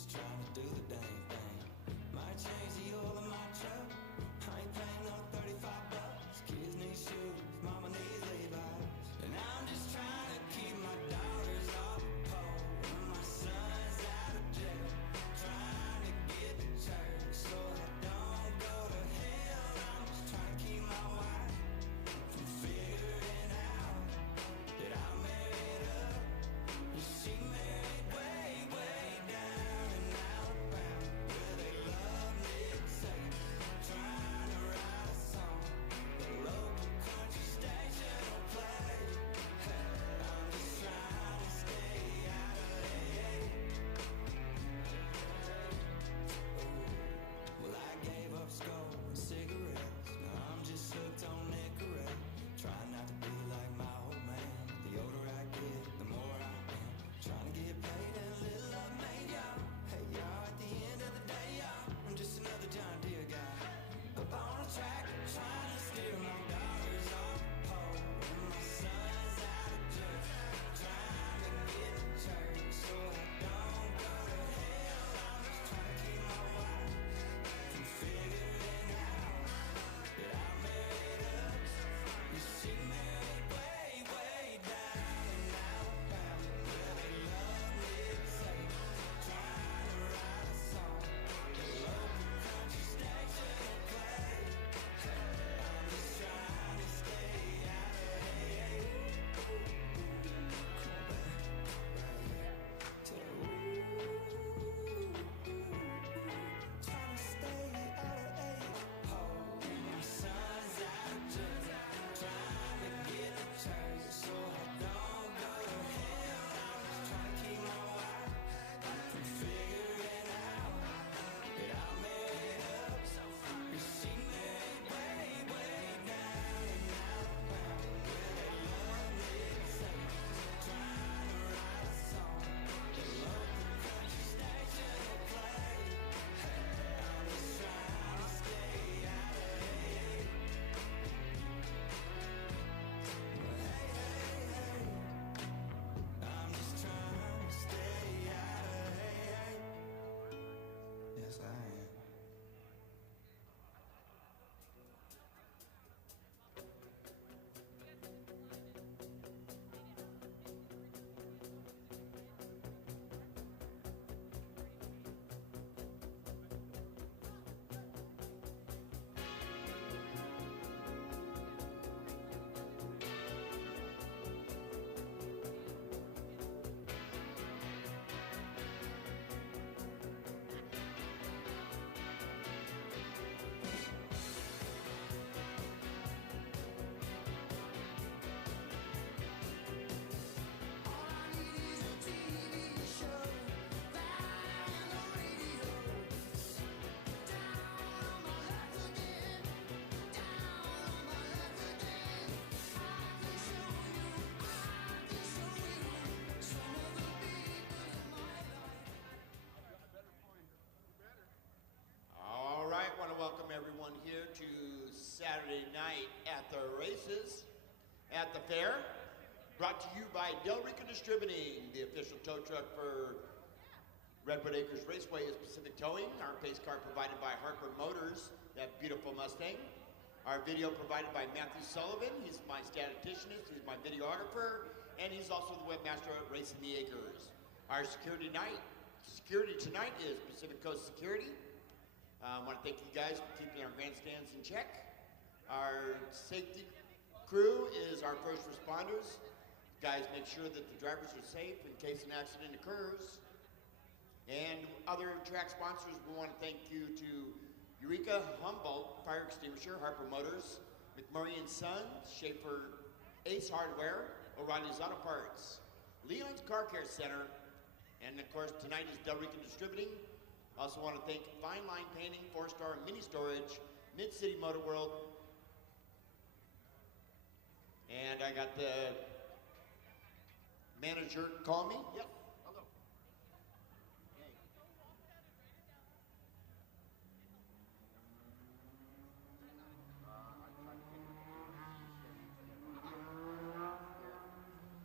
just trying to do the dang thing. Might change the oil in my truck. I ain't paying no 35 bucks. Kids need shoes, mama needs Levi's. And I'm just trying to keep my daughters off the pole and my son's out of jail. Trying to get to church so I don't go to hell. I'm just trying to keep my wife from figuring out that I married up. And she married way, way down in Alabama, where they love Nick Saban. Trying to write a song the local country station will play. Hey, I'm just trying to stay out of AA. Well, I gave up skull and cigarettes. Now I'm just hooked on Nicorette. Trying not to be like my old man. The older I get, the more I am. Trying to get paid and a little love made, y'all. Hey, y'all, at the end of the day, y'all, I'm just another John Deere guy. Up on a track, trying to steer my daughters off the pole and my son's out of church. Trying to get to church so I don't go to hell. I'm just trying to keep my wife from figuring out that I married up. And she married way, way down in Alabama, where they love Nick Saban. Trying to write a song the local country station will play. Hey, I'm just trying to stay out of AA. Come on back, right here. Trying to stay out of AA. Oh, my son's out of church. Trying to get to church so I don't go to hell. I'm just trying to keep my wife from figuring out that I married up. And she married way, way down in Alabama, where they love Nick Saban. Trying to write a song the local country station will play. Hey, I'm just trying to stay out of AA. Hey, hey, hey, I'm just trying to stay out of AA. Yes, I am. All right, want to welcome everyone here to Saturday night at the races at the fair. Brought to you by Delrica Distributing, the official tow truck for Redwood Acres Raceway is Pacific Towing. Our pace car provided by Harper Motors, that beautiful Mustang. Our video provided by Matthew Sullivan. He's my statisticianist, he's my videographer, and he's also the webmaster at Racing the Acres. Our security tonight is Pacific Coast Security. I want to thank you guys for keeping our grandstands in check. Our safety crew is our first responders. Guys, make sure that the drivers are safe in case an accident occurs. And other track sponsors, we want to thank you to Eureka Humboldt Fire Extinguisher, Harper Motors, McMurray & Sons, Schaefer Ace Hardware, O'Reilly's Auto Parts, Leland's Car Care Center, and of course tonight is Delrica Distributing. Also want to thank Fine Line Painting, 4-Star Mini Storage, Mid-City Motor World, and I got the manager call me. Yep. Hello. Hey.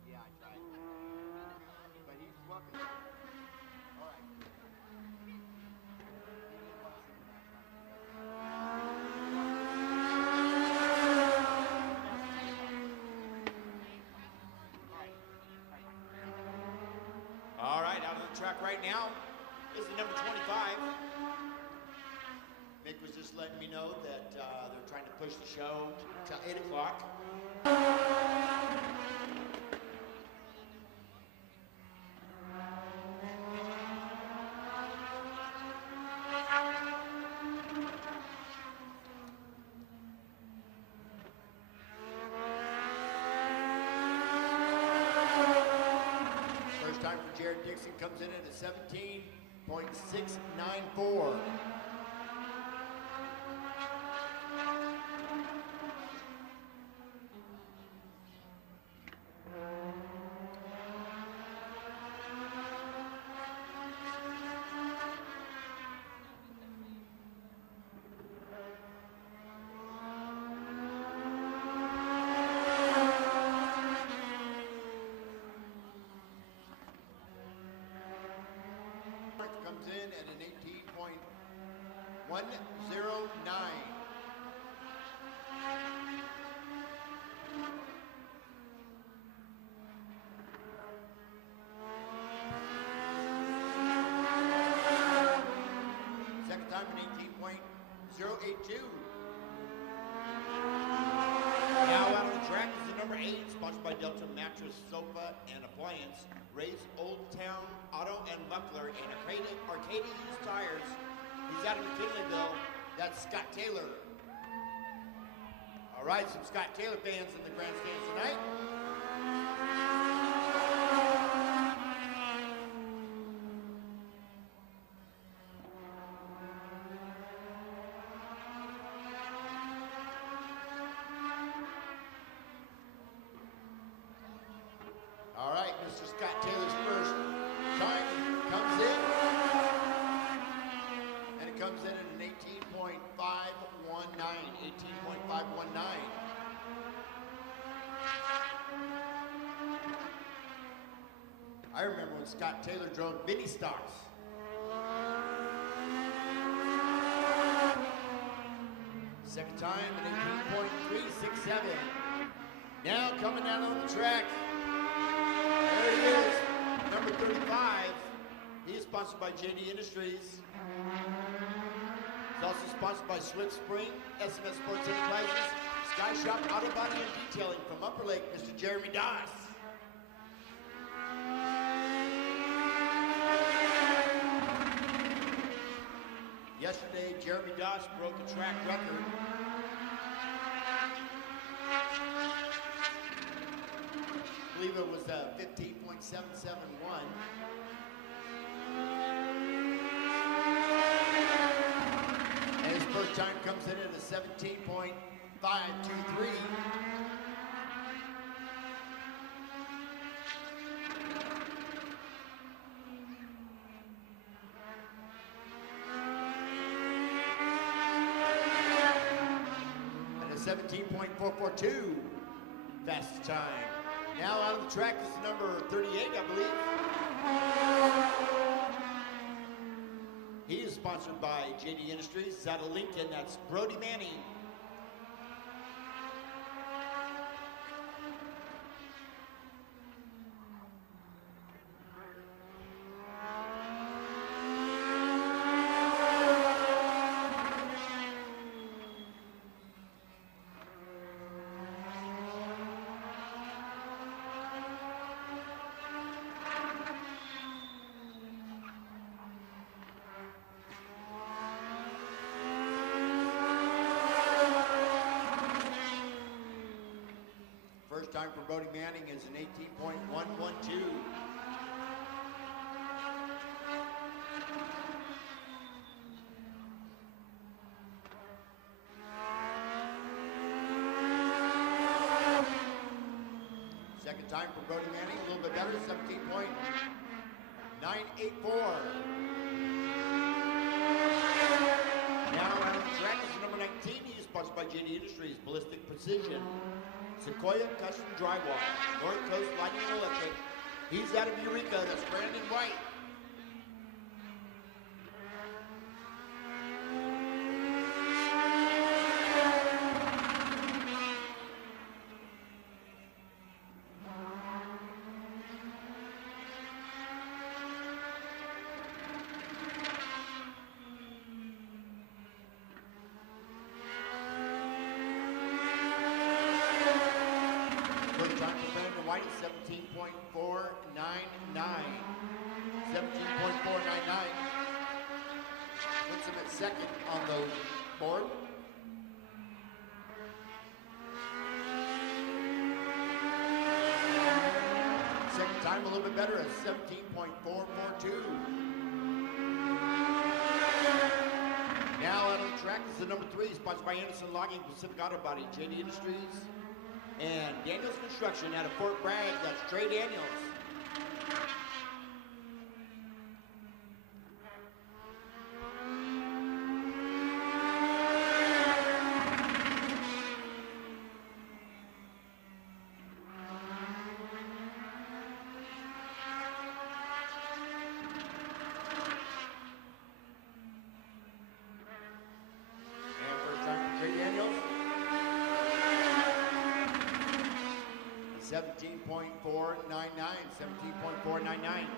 Yeah, I tried. But he's welcome. All right. right now is the number 25. Mick was just letting me know that they're trying to push the show till 8 o'clock. First time for Jared Dixon comes in at a 17.694. Comes in at an 18.109. Second time an 18.082. Now out on the track is the number 8, sponsored by Delta Mattress, Sofa, and Appliance. Ray's Old Town Auto and Buckler and Arcadia Used Tires. He's out of McKinleyville. That's Scott Taylor. All right, some Scott Taylor fans in the grandstands tonight. All right, Mr. Scott Taylor's first time comes in. And it comes in at an 18.519. 18.519. I remember when Scott Taylor drove mini stocks. Second time at 18.367. Now coming down on the track. There he is, number 35. He is sponsored by JD Industries. He's also sponsored by Swift Spring, SMS Sports Enterprises, Sky Shop Auto Body and Detailing from Upper Lake, Mr. Jeremy Doss. Yesterday, Jeremy Doss broke a track record. I believe it was 15.771. And his first time comes in at a 17.523. And a 17.442 fastest time. Now out of the track is number 38, I believe. He is sponsored by JD Industries out of Lincoln. That's Brody Manning. First time for Brody Manning is an 18.112. Second time for Brody Manning, a little bit better, 17.984. Now on the track is number 19. He is sponsored by JD Industries, Ballistic Precision, Sequoia Custom Drywall, North Coast Lighting and Electric. He's out of Eureka. That's Brandon White. First time for Brandon White is 17.499. 17.499. Puts him at second on the board. Second time a little bit better at 17.442. Now out on the track is the number 3, sponsored by Anderson Logging, Pacific Auto Body, JD Industries, and Daniels Construction out of Fort Bragg. That's Trey Daniels. And first time for Trey Daniels. 17.499, 17.499.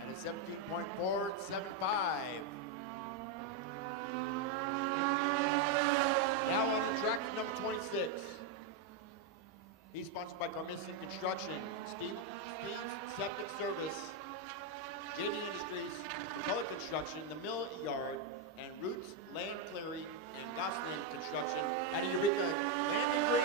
And a 17.475. Now on the track is number 26. He's sponsored by Carmison Construction, Steve's Septic Service, JD Industries, McCullough Construction, The Mill Yard, and Roots Land Clearing and Gosselin Construction out of Eureka, Landon Green.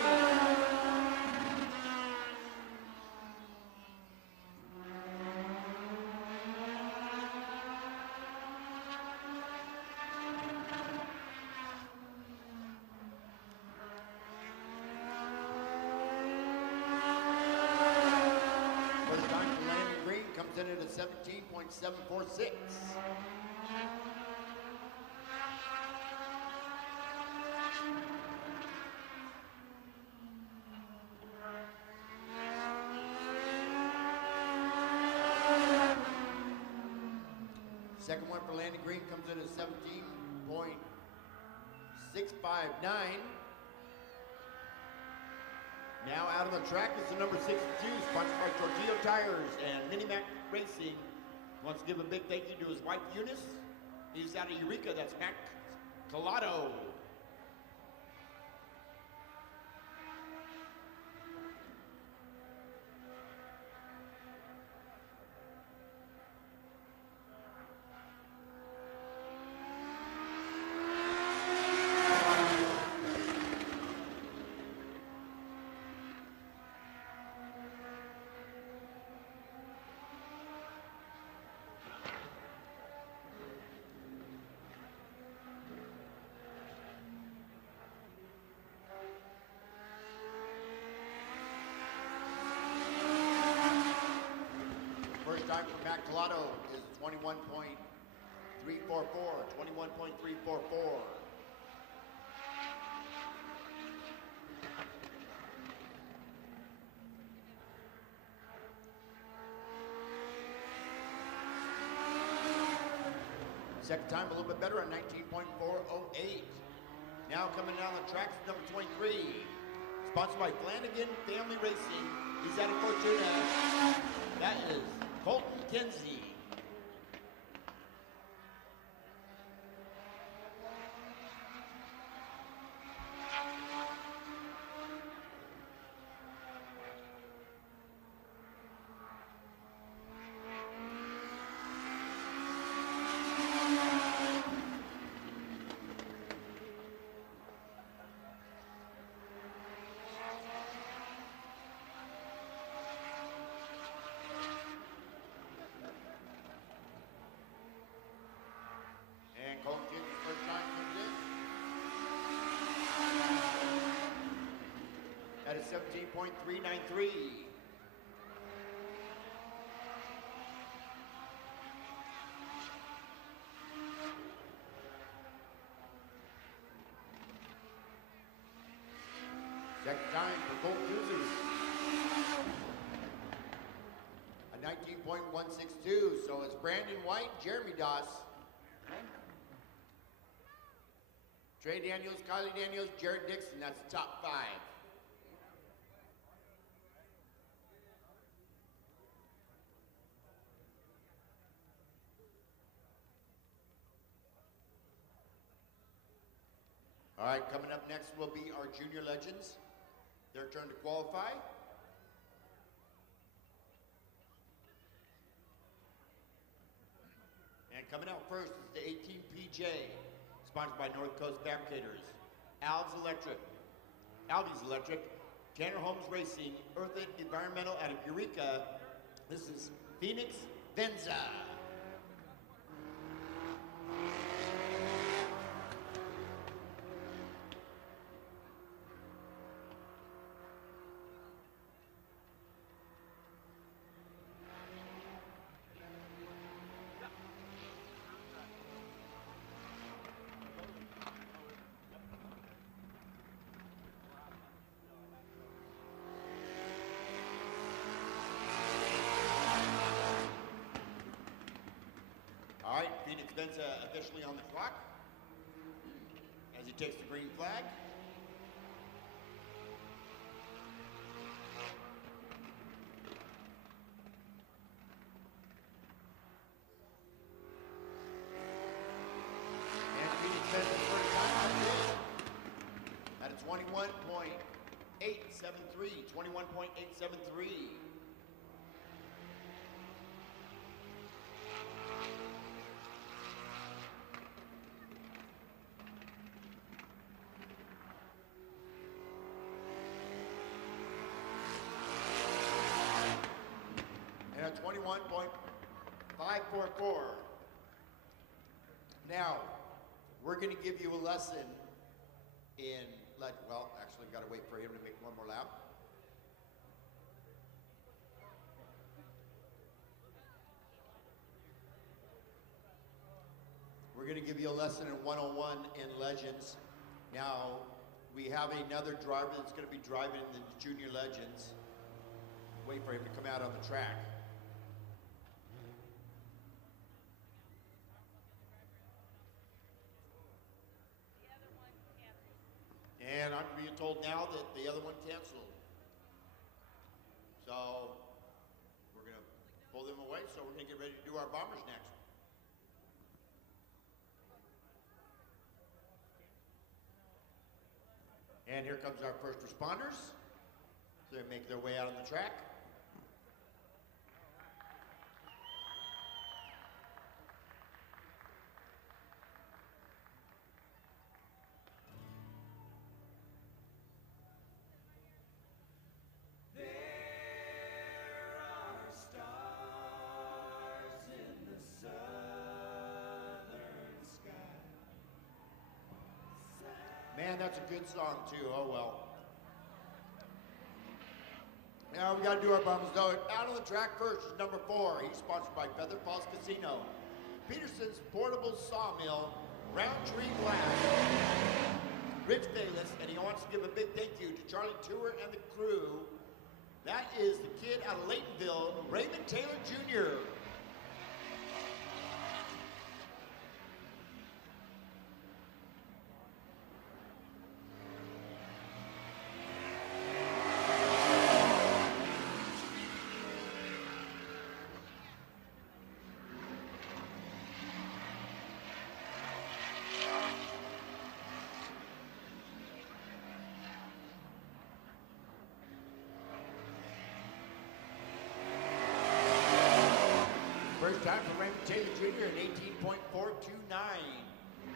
First time for Landon Green comes in at a 17.746. Second one for Landon Green comes in at 17.659. Now out of the track is the number 62, sponsored by Tortillo Tires and Minimac Racing. Wants to give a big thank you to his wife Eunice. He's out of Eureka, that's Mac Collado. First time for Mac Collado is 21.344, 21.344. Second time a little bit better on 19.408. Now coming down the track is number 23. Sponsored by Flanagan Family Racing. He's out of Fortuna. That is Colton Kinsey. And Colton Kinsey's first time comes in. That is 17.393. Second time for Colton Kinsey. A 19.162. So it's Brandon White, Jeremy Doss, Trey Daniels, Kylie Daniels, Jared Dixon. That's the top 5. All right, coming up next will be our junior legends. Their turn to qualify. And coming out first is the 18 PJ, sponsored by North Coast Fabricators, Aldi's Electric, Tanner Holmes Racing, Earth Environmental out of Eureka. This is Phoenix Venza. All right, Phoenix Venza officially on the clock as he takes the green flag. And Phoenix Venza first time on pit at a 21.873. And a 21.544. Now, we're going to give you a lesson in, well, actually, got to wait for him to make one more lap. We're going to give you a lesson in 101 in Legends. Now, we have another driver that's going to be driving in the Junior Legends. Wait for him to come out on the track. And I'm being told now that the other one canceled. So we're going to pull them away, so we're going to get ready to do our bombers next. And here comes our first responders. So they make their way out on the track. Man, that's a good song too, oh well. Now we gotta do our bums though. Out on the track first is number 4. He's sponsored by Feather Falls Casino, Peterson's Portable Sawmill, Roundtree Glass, Rich Bayless, and he wants to give a big thank you to Charlie Tour and the crew. That is the kid out of Laytonville, Raymond Taylor Jr. First time for Raymond Taylor Jr. in 18.429.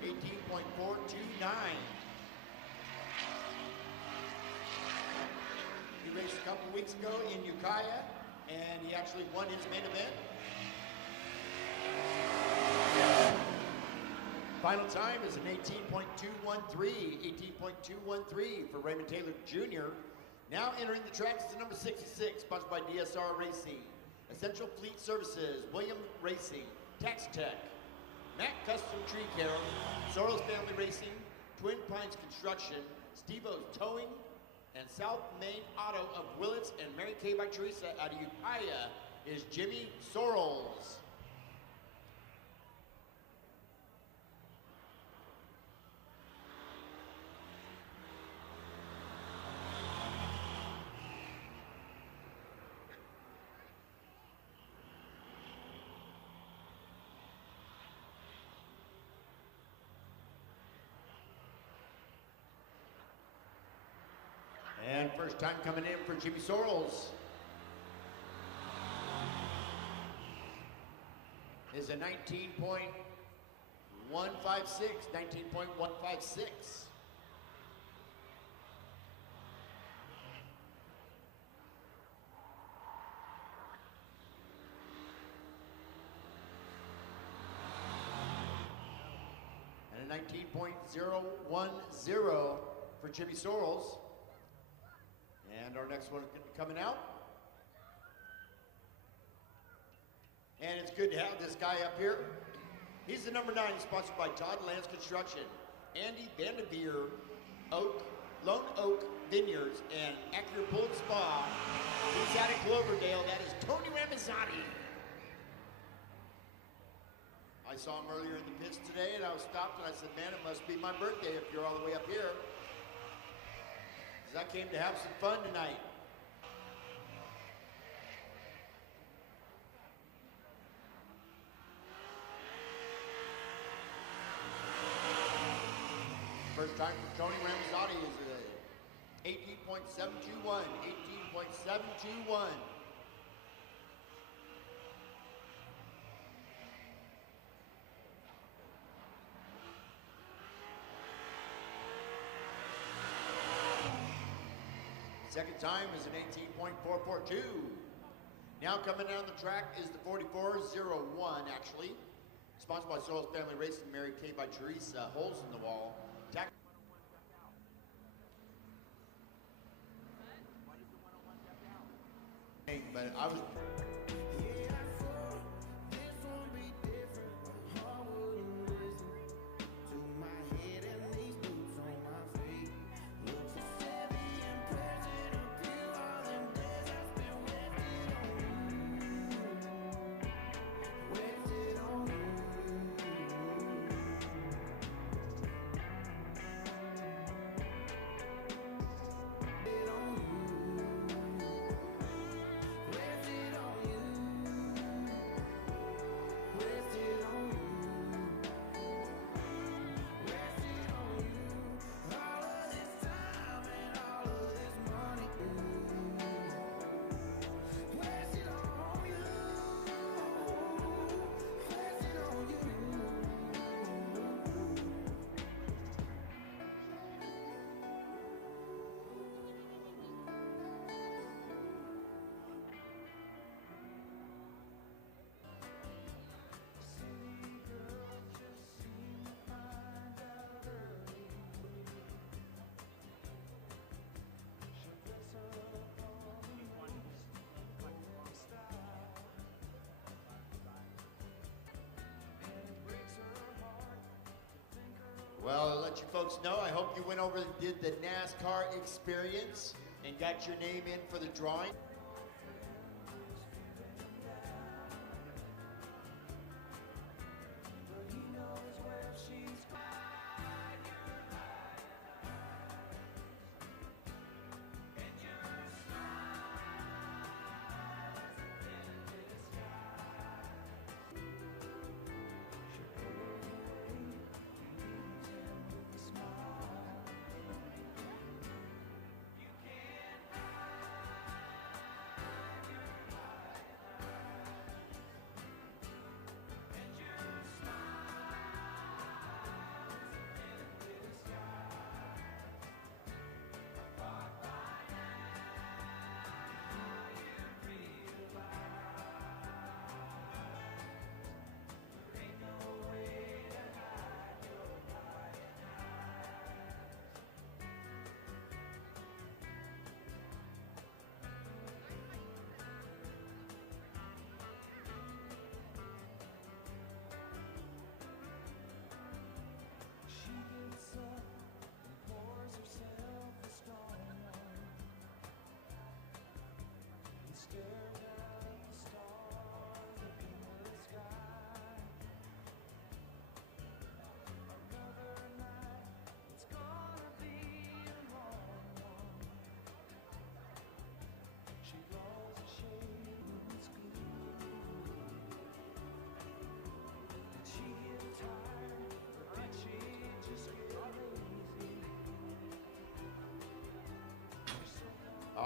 18.429. He raced a couple weeks ago in Ukiah, and he actually won his main event. Final time is an 18.213. 18.213 for Raymond Taylor Jr. Now entering the track is the number 66, sponsored by DSR Racing, Essential Fleet Services, William Racing, Tax Tech, Matt Custom Tree Care, Soros Family Racing, Twin Pines Construction, Steve-O's Towing, and South Main Auto of Willits and Mary Kay by Teresa out of Ukiah is Jimmy Sorrells. first time coming in for Jimmy Sorrells is a 19.156, 19.156. And a 19.010 for Jimmy Sorrells. And our next one coming out. And it's good to have this guy up here. He's the number 9, sponsored by Todd Lance Construction, Andy Vanderveer, Lone Oak Vineyards, and Acura Pool and Spa. He's out of Cloverdale. That is Tony Ramazzotti. I saw him earlier in the pits today, and I was stopped, and I said, man, it must be my birthday if you're all the way up here. Because I came to have some fun tonight. First time for Tony Ramazzotti is 18.721, 18.721. Second time is an 18.442. Now coming down the track is the 4401, actually. Sponsored by Sorrells Family Racing, Mary Kay by Teresa, Holes in the Wall. But I was... Well, I'll let you folks know, I hope you went over and did the NASCAR experience and got your name in for the drawing.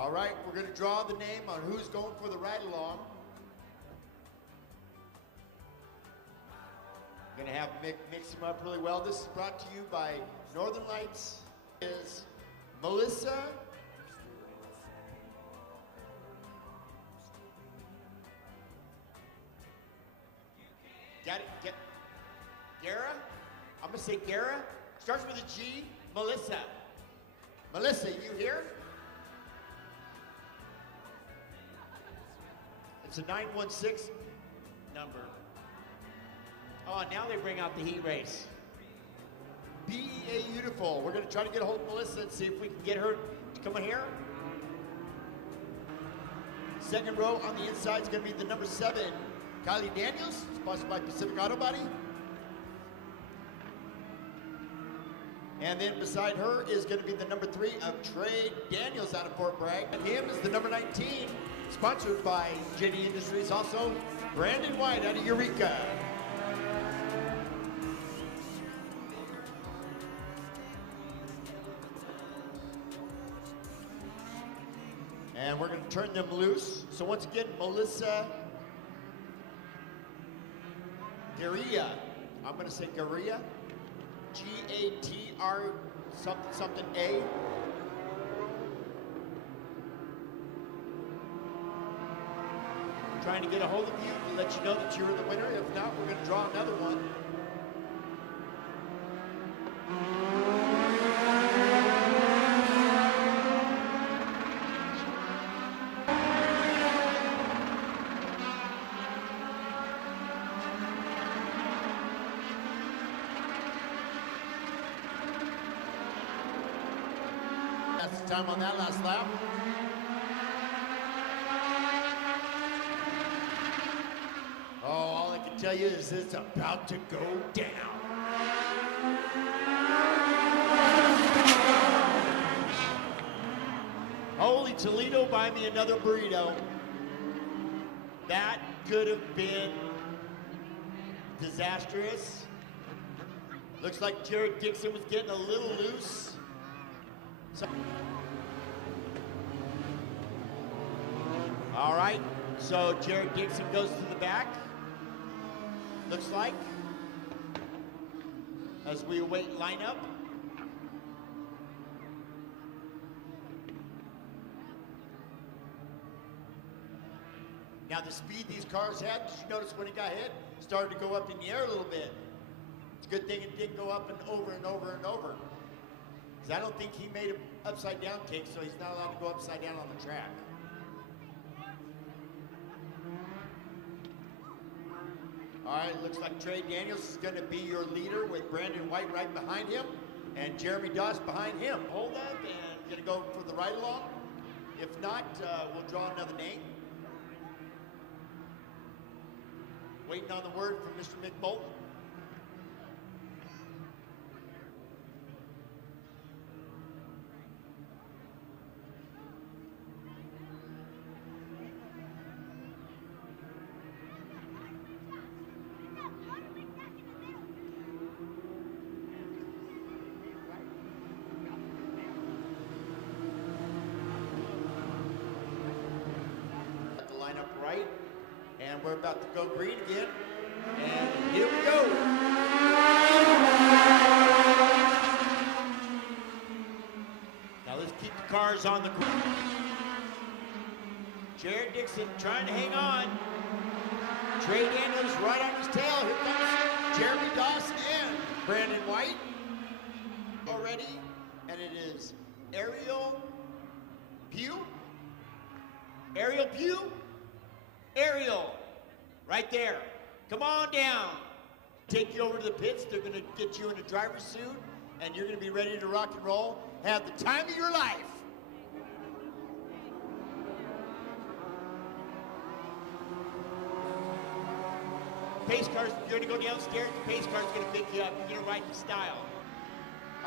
All right, we're going to draw the name on who's going for the ride-along. Going to have Mick mix them up really well. This is brought to you by Northern Lights. Is Melissa. Got it? Gara? I'm going to say Gara. Starts with a G. Melissa. Melissa, you here? It's a 916 number. Oh, now they bring out the heat race. BEA Beautiful. We're going to try to get a hold of Melissa and see if we can get her to come in here. Second row on the inside is going to be the number 7, Kylie Daniels, sponsored by Pacific Auto Body. And then beside her is going to be the number 3 of Trey Daniels out of Fort Bragg. And him is the number 19, sponsored by JD Industries, also Brandon White out of Eureka. And we're going to turn them loose. So once again, Melissa Garia. I'm going to say Garia. G-A-T-R something something A. Trying to get a hold of you to let you know that you're the winner. If not, we're going to draw another one. That's the time on that last lap. Oh, all I can tell you is it's about to go down. Holy Toledo, buy me another burrito. That could have been disastrous. Looks like Jared Dixon was getting a little loose. All right, so Jared Dixon goes to the back, looks like, as we await lineup. Now the speed these cars had, did you notice when it got hit? Started to go up in the air a little bit. It's a good thing it didn't go up and over and over and over. I don't think he made an upside down kick, so he's not allowed to go upside down on the track. All right, looks like Trey Daniels is going to be your leader with Brandon White right behind him and Jeremy Doss behind him. Hold up and going to go for the ride along. If not, we'll draw another name. Waiting on the word from Mr. Mick Bolton. Line up right, and we're about to go green again, and here we go. Now let's keep the cars on the ground. Jared Dixon trying to hang on. Trey Daniels right on his tail. Here comes Jeremy Dawson and Brandon White already, and it is Ariel Pugh. Ariel Pugh. Ariel, right there. Come on down. Take you over to the pits. They're going to get you in a driver's suit, and you're going to be ready to rock and roll. Have the time of your life. Pace car's, you're going to go downstairs. The pace car's going to pick you up. You're going to ride in style.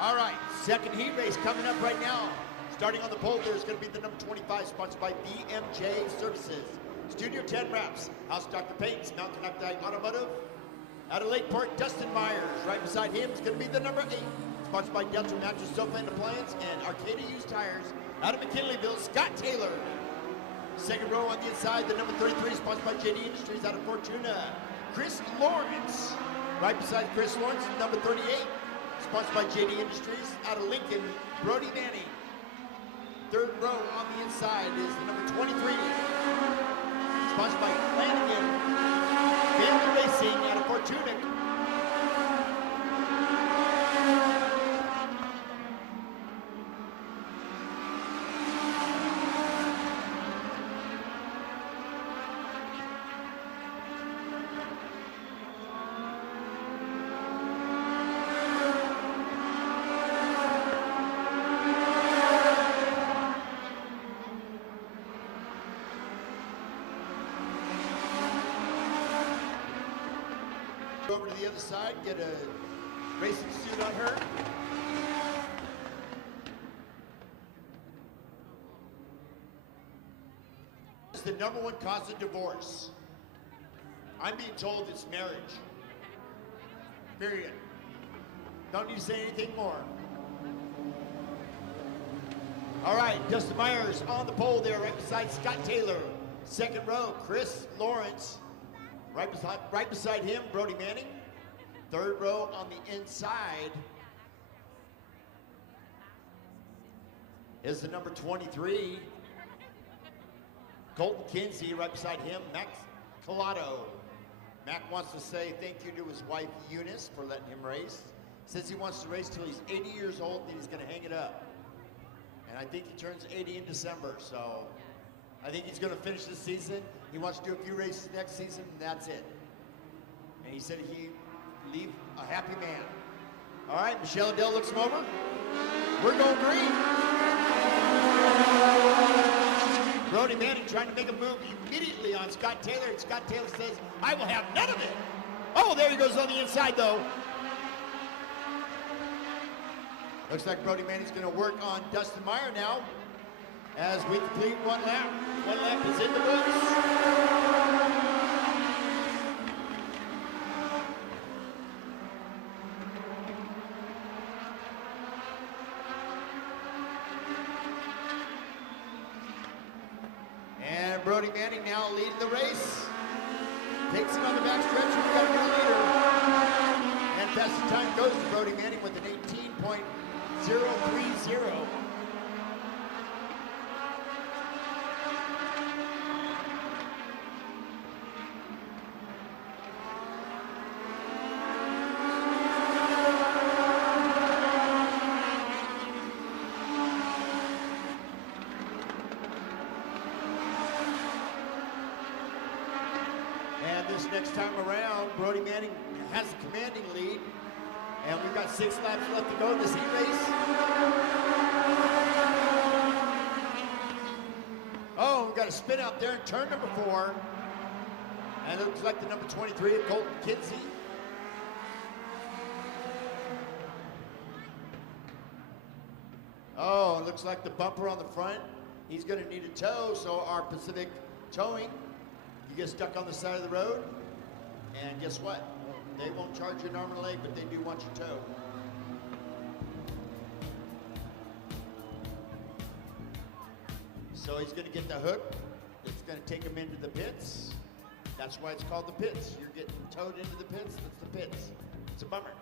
All right, second heat race coming up right now. Starting on the pole, there's going to be the number 25, sponsored by BMJ Services. Studio 10 Wraps, House Dr. Paints, Mountain Updike Automotive. Out of Lake Park, Dustin Myers. Right beside him is going to be the number 8, sponsored by Delta Mattress, Sofa and Appliance, and Arcadia Used Tires out of McKinleyville, Scott Taylor. Second row on the inside, the number 33, sponsored by JD Industries out of Fortuna, Chris Lawrence. Right beside Chris Lawrence, number 38, sponsored by JD Industries out of Lincoln, Brody Manning. Third row on the inside is the number 23, sponsored by Flanagan Family Racing out of Fortuna. Over to the other side, get a racing suit on her. It's the number one cause of divorce. I'm being told it's marriage. Period. Don't need to say anything more. All right, Dustin Myers on the pole there, right beside Scott Taylor. Second row, Chris Lawrence. Right beside him, Brody Manning. Third row on the inside is the number 23, Colton Kinsey. Right beside him, Max Collado. Mac wants to say thank you to his wife, Eunice, for letting him race. Says he wants to race till he's 80 years old and he's going to hang it up. And I think he turns 80 in December, so I think he's going to finish this season. He wants to do a few races next season, and that's it. And he said he'd leave a happy man. All right, Michelle Adele looks him over. We're going green. Brody Manning trying to make a move immediately on Scott Taylor, and Scott Taylor says, I will have none of it. Oh, there he goes on the inside, though. Looks like Brody Manning's going to work on Dustin Meyer now as we complete one lap. One lap is in the books. And Brody Manning now leading the race. Takes it on the back stretch. We've got a new leader. And fastest time goes to Brody Manning with an 18.030. This next time around, Brody Manning has a commanding lead, and we've got 6 laps left to go in this heat race. Oh, we've got a spin out there in turn number 4, and it looks like the number 23 of Colton Kinsey. Oh, it looks like the bumper on the front. He's going to need a tow, so our Pacific Towing, you get stuck on the side of the road, and guess what? They won't charge you an arm and a leg, but they do want your tow. So he's going to get the hook. It's going to take him into the pits. That's why it's called the pits. You're getting towed into the pits. That's the pits. It's a bummer.